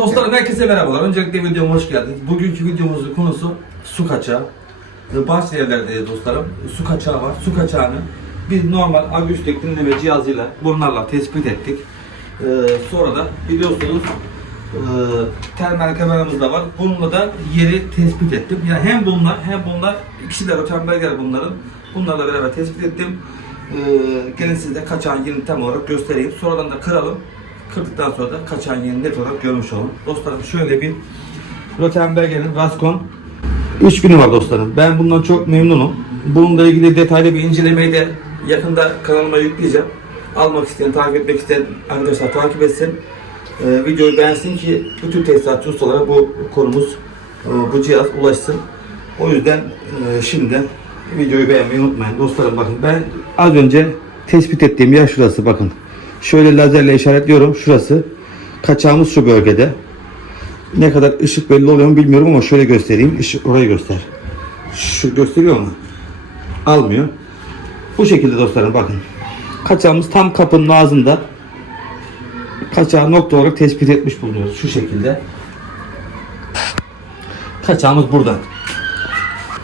Dostlarım herkese merhabalar. Öncelikle videoma hoş geldiniz. Bugünkü videomuzun konusu su kaçağı. Ee, Bahçeli evlerdeyiz dostlarım. Su kaçağı var. Su kaçağını biz normal akustik dinleme cihazıyla bunlarla tespit ettik. Ee, sonra da biliyorsunuz e, termal kameramız da var. Bununla da yeri tespit ettim. Yani hem bunlar hem bunlar ikisi de Rottenberger bunların. Bunlarla beraber tespit ettim. Ee, gelin size kaçağın yerini tam olarak göstereyim. Sonradan da kıralım. Kırdıktan sonra da kaçan yerini net olarak görmüş olun. Dostlarım şöyle bir Rottenberger'in Rascon 3000'i var dostlarım. Ben bundan çok memnunum. Bununla ilgili detaylı bir incelemeyi de yakında kanalıma yükleyeceğim. Almak isteyen, takip etmek isteyen arkadaşlar takip etsin. Ee, videoyu beğensin ki bütün tesisatçı ustalara bu konumuz, e, bu cihaz ulaşsın. O yüzden e, şimdiden videoyu beğenmeyi unutmayın. Dostlarım bakın ben az önce tespit ettiğim yer şurası bakın. Şöyle lazerle işaretliyorum şurası. Kaçağımız şu bölgede. Ne kadar ışık belli oluyor mu bilmiyorum ama şöyle göstereyim. Işık orayı göster. Şu gösteriyor mu? Almıyor. Bu şekilde dostlarım bakın. Kaçağımız tam kapının ağzında. Kaçağı nokta olarak tespit etmiş bulunuyoruz. Şu şekilde. Kaçağımız burada.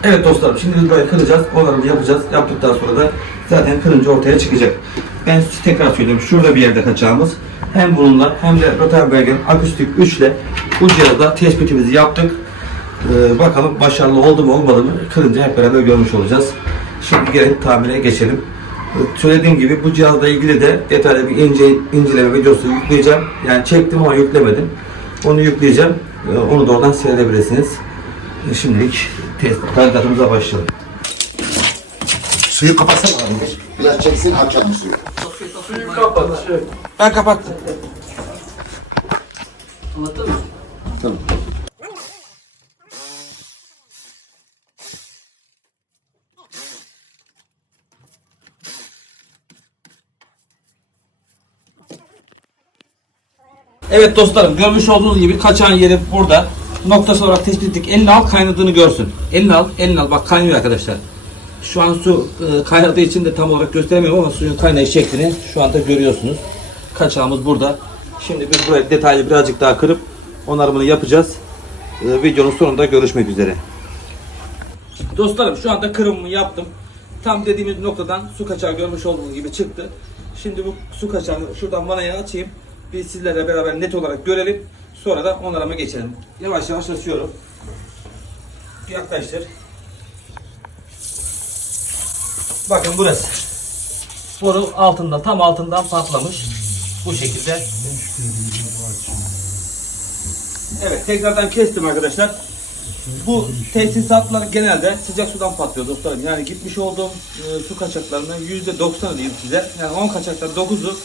Evet dostlarım şimdi burayı kıracağız. Onarımı yapacağız. Yaptıktan sonra da zaten kırınca ortaya çıkacak. Ben tekrar söylüyorum. Şurada bir yerde kaçağımız. Hem bununla hem de Rottenberg'in akustik 3 ile bu cihazda tespitimizi yaptık. Ee, bakalım başarılı oldu mu olmadı mı kırınca hep beraber görmüş olacağız. Şimdi gelin tamire geçelim. Ee, Söylediğim gibi bu cihazla ilgili de detaylı bir ince, inceleme videosu yükleyeceğim. Yani çektim ama yüklemedim. Onu yükleyeceğim. Ee, Onu da oradan seyredebilirsiniz. Ee, Şimdilik test başlayalım. Suyu kapatsana abi. Biraz çeksin açalım suyu. Ben kapattım. Tamam. Evet dostlarım görmüş olduğunuz gibi kaçan yeri burada. Noktası olarak tespit ettik. Elini al kaynadığını görsün. Elini al, elini al. Bak kaynıyor arkadaşlar. Şu an su e, kaynadığı için de tam olarak gösteremiyorum ama suyun kaynayış şeklini şu anda görüyorsunuz. Kaçağımız burada. Şimdi biz burayı detaylı birazcık daha kırıp onarımını yapacağız. E, videonun sonunda görüşmek üzere. Dostlarım şu anda kırımımı yaptım. Tam dediğimiz noktadan su kaçağı görmüş olduğunuz gibi çıktı. Şimdi bu su kaçağını şuradan vanayı açayım. Biz sizlerle beraber net olarak görelim. Sonra da onarıma geçelim. Yavaş yavaş açıyorum. Yaklaştır. Bakın burası. Boru altında, tam altından patlamış. Bu şekilde. Evet, tekrardan kestim arkadaşlar. Bu tesisatlar genelde sıcak sudan patlıyor dostlarım. Yani gitmiş olduğum e, su kaçaklarının %90'ı diyeyim size. Yani 10 kaçaktan 9'u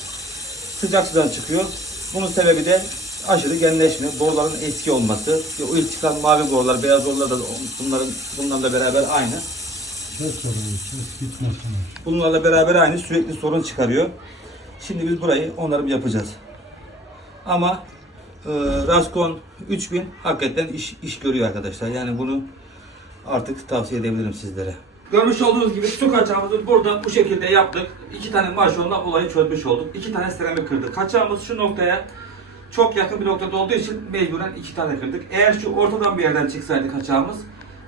sıcak sudan çıkıyor. Bunun sebebi de aşırı genleşme, boruların eski olması. İşte o ilk çıkan mavi borular, beyaz borular da bunların bunlarla beraber aynı. Bunlarla beraber aynı sürekli sorun çıkarıyor. Şimdi biz burayı onarım yapacağız. Ama e, Rascon 3000 hakikaten iş, iş görüyor arkadaşlar. Yani bunu artık tavsiye edebilirim sizlere. Görmüş olduğunuz gibi su kaçağımızı burada bu şekilde yaptık. İki tane marşonla olayı çözmüş olduk. İki tane seramik kırdık. Kaçağımız şu noktaya çok yakın bir noktada olduğu için mecburen iki tane kırdık. Eğer şu ortadan bir yerden çıksaydı kaçağımız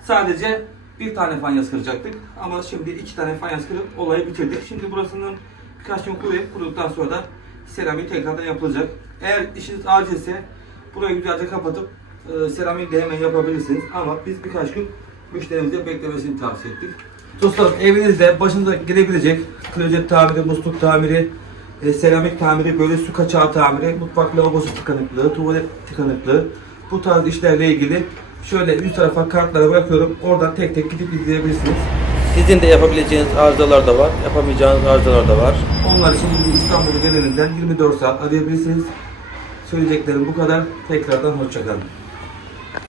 sadece bir tane fanyas kıracaktık. Ama şimdi iki tane fanyas kırıp olayı bitirdik. Şimdi burasının birkaç gün kuruyup kuruduktan sonra da seramik tekrardan yapılacak. Eğer işiniz acilse burayı güzelce kapatıp e, seramiği de hemen yapabilirsiniz. Ama biz birkaç gün müşterimize beklemesini tavsiye ettik. Dostlarım evinizde başınıza gelebilecek klozet tamiri, musluk tamiri, e, seramik tamiri, böyle su kaçağı tamiri, mutfak lavabosu tıkanıklığı, tuvalet tıkanıklığı bu tarz işlerle ilgili şöyle üst tarafa kartlara bırakıyorum. Oradan tek tek gidip izleyebilirsiniz. Sizin de yapabileceğiniz arızalar da var, yapamayacağınız arızalar da var. Onlar için İstanbul genelinden 24 saat arayabilirsiniz. Söyleyeceklerim bu kadar. Tekrardan hoşçakalın.